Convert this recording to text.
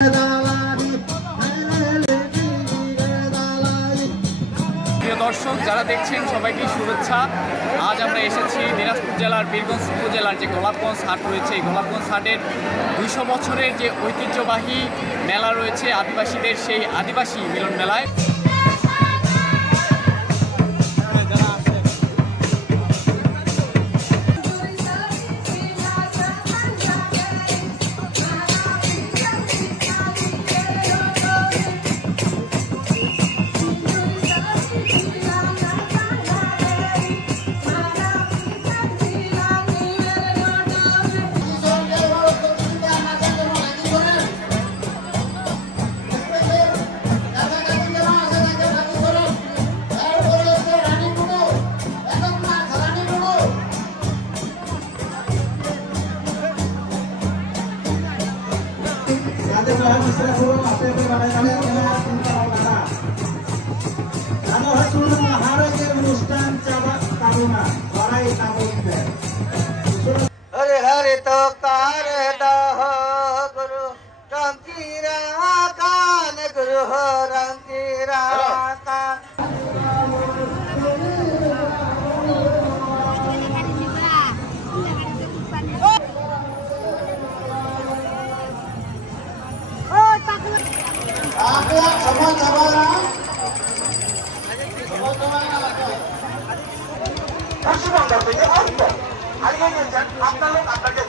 প্রিয় দর্শক যারা দেখছেন সবাইকে শুভেচ্ছা। আজ আমরা এসেছি দিনাজপুর জেলার বীরগঞ্জ উপজেলার যে গোলাপগঞ্জ হাট রয়েছে, এই গোলাপগঞ্জ হাটের 200 বছরের যে ঐতিহ্যবাহী মেলা রয়েছে আদিবাসীদের, সেই আদিবাসী মিলন মেলায়। हरे हरे तो कार दह गुरु रंगीरा कान गुरु हो रंगीरा कान আপনার লোক আপনাকে